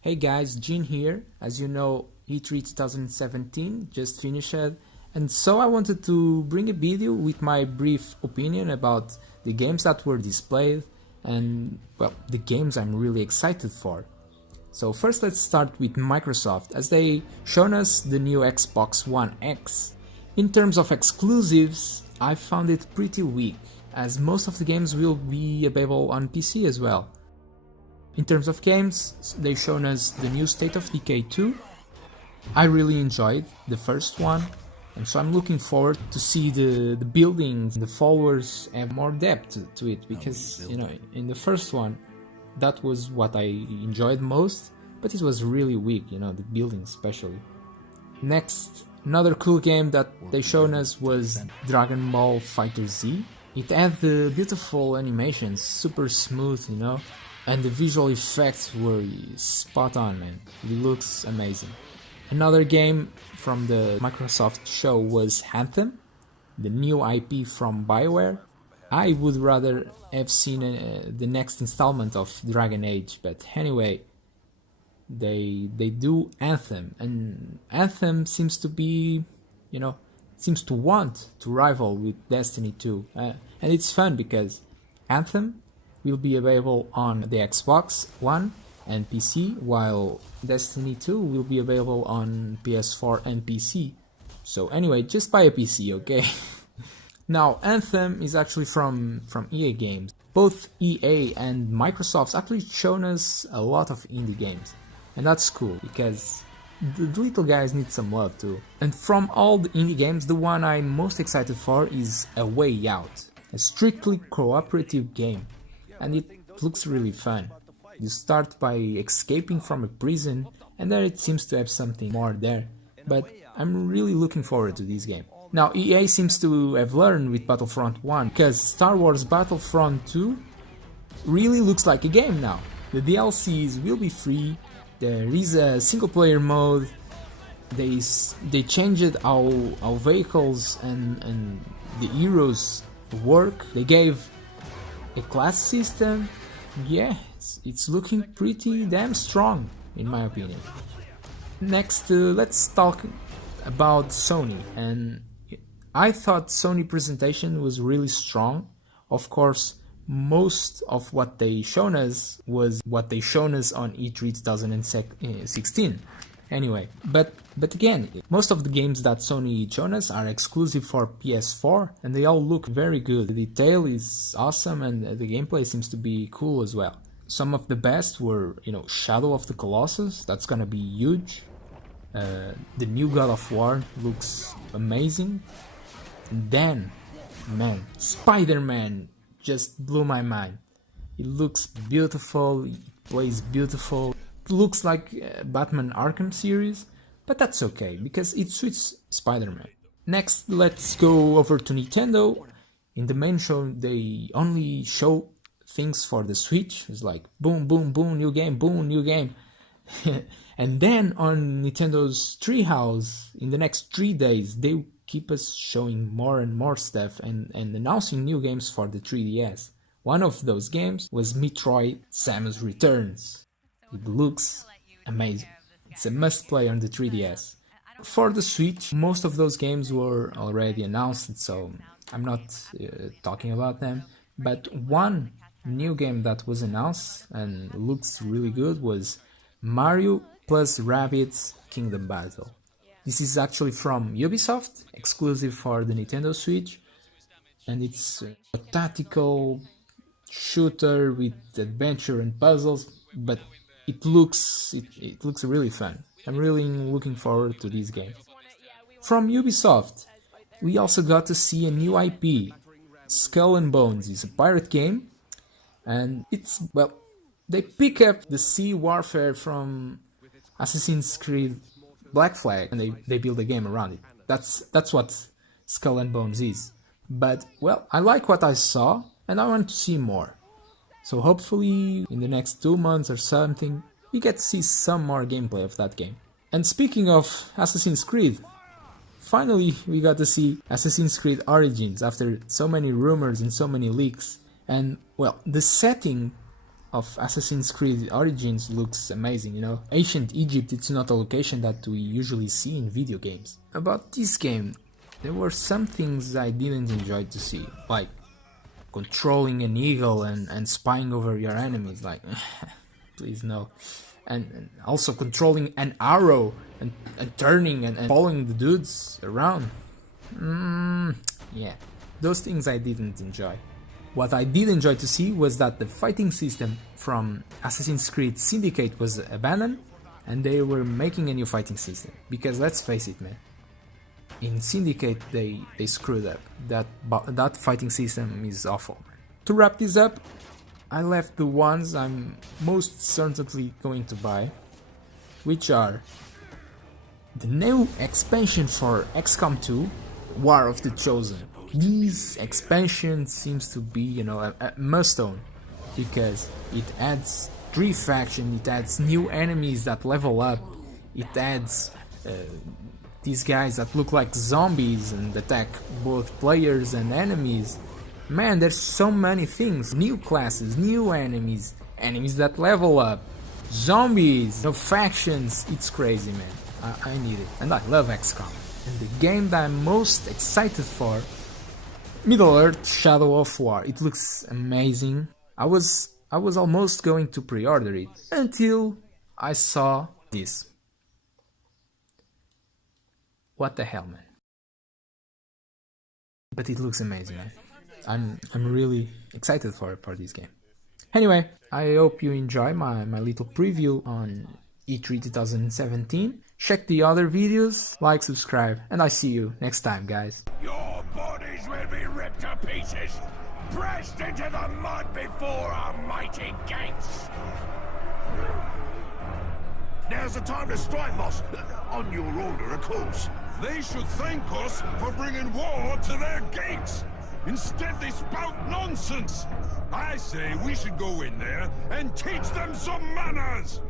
Hey guys, Jin here. As you know, E3 2017 just finished, and so I wanted to bring a video with my brief opinion about the games that were displayed and, well, the games I'm really excited for. So first let's start with Microsoft, as they shown us the new Xbox One X. In terms of exclusives, I found it pretty weak, as most of the games will be available on PC as well. In terms of games, they've shown us the new State of Decay 2. I really enjoyed the first one, and so I'm looking forward to see the buildings, the followers have more depth to it, because, you know, in the first one, that was what I enjoyed most, but it was really weak, you know, the buildings especially. Next, another cool game that they shown us was Dragon Ball FighterZ. It had the beautiful animations, super smooth, you know, and the visual effects were spot on, man. It looks amazing. Another game from the Microsoft show was Anthem, the new IP from BioWare. I would rather have seen the next installment of Dragon Age, but anyway, they do Anthem, and Anthem seems to be, you know, seems to want to rival with Destiny 2, and it's fun because Anthem will be available on the Xbox One and PC, while Destiny 2 will be available on PS4 and PC. So anyway, just buy a PC, okay? Now, Anthem is actually from EA Games. Both EA and Microsoft's actually shown us a lot of indie games, and that's cool because the little guys need some love too. And from all the indie games, the one I'm most excited for is A Way Out, a strictly cooperative game, and it looks really fun. You start by escaping from a prison, and then it seems to have something more there, but I'm really looking forward to this game. Now, EA seems to have learned with Battlefront 1, because Star Wars Battlefront 2 really looks like a game now. The DLCs will be free, there is a single player mode, they changed how vehicles and the heroes work, they gave a class system. Yeah, it's looking pretty damn strong in my opinion. Next, let's talk about Sony, and I thought Sony presentation was really strong. Of course, most of what they shown us was what they shown us on E3 2016. Anyway, but again, most of the games that Sony shown us are exclusive for PS4, and they all look very good. The detail is awesome, and the gameplay seems to be cool as well. Some of the best were, you know, Shadow of the Colossus, that's gonna be huge. The new God of War looks amazing. And then, man, Spider-Man just blew my mind. It looks beautiful, it plays beautiful. Looks like Batman Arkham series, but that's okay because it suits Spider-Man. Next, let's go over to Nintendo. In the main show, they only show things for the Switch. It's like boom, boom, boom, new game, boom, new game. And then on Nintendo's Treehouse, in the next 3 days, they keep us showing more and more stuff and announcing new games for the 3DS. One of those games was Metroid Samus Returns. It looks amazing. It's a must-play on the 3DS. For the Switch, most of those games were already announced, so I'm not talking about them. But one new game that was announced and looks really good was Mario plus Rabbids Kingdom Battle. This is actually from Ubisoft, exclusive for the Nintendo Switch, and it's a tactical shooter with adventure and puzzles, but it looks really fun. I'm really looking forward to this game. From Ubisoft, we also got to see a new IP. Skull and Bones is a pirate game, and it's, well, they pick up the sea warfare from Assassin's Creed Black Flag, and they build a game around it. That's what Skull and Bones is. But, well, I like what I saw, and I want to see more. So hopefully in the next 2 months or something, we get to see some more gameplay of that game. And speaking of Assassin's Creed, finally we got to see Assassin's Creed Origins after so many rumors and so many leaks. And, well, the setting of Assassin's Creed Origins looks amazing, you know. Ancient Egypt, it's not a location that we usually see in video games. About this game, there were some things I didn't enjoy to see, like controlling an eagle and spying over your enemies, like, please no. And also controlling an arrow and turning and following the dudes around. Yeah, those things I didn't enjoy. What I did enjoy to see was that the fighting system from Assassin's Creed Syndicate was abandoned and they were making a new fighting system. Because let's face it, man, in Syndicate they screwed up. That fighting system is awful, man. To wrap this up, I left the ones I'm most certainly going to buy, which are the new expansion for XCOM 2, War of the Chosen. This expansion seems to be, you know, a must-own, because it adds 3 factions, it adds new enemies that level up, it adds these guys that look like zombies and attack both players and enemies. Man, there's so many things, new classes, new enemies, enemies that level up, zombies, no factions, it's crazy, man. I need it, and I love XCOM. And the game that I'm most excited for, Middle-earth: Shadow of War. It looks amazing. I was almost going to pre-order it until I saw this. What the hell, man? But it looks amazing, man. I'm really excited for this game. Anyway, I hope you enjoy my little preview on E3 2017. Check the other videos, like, subscribe, and I see you next time, guys. Your bodies will be ripped to pieces, pressed into the mud before our mighty gates. Now's the time to strike, Moss. On your order, of course. They should thank us for bringing war to their gates. Instead, they spout nonsense. I say we should go in there and teach them some manners.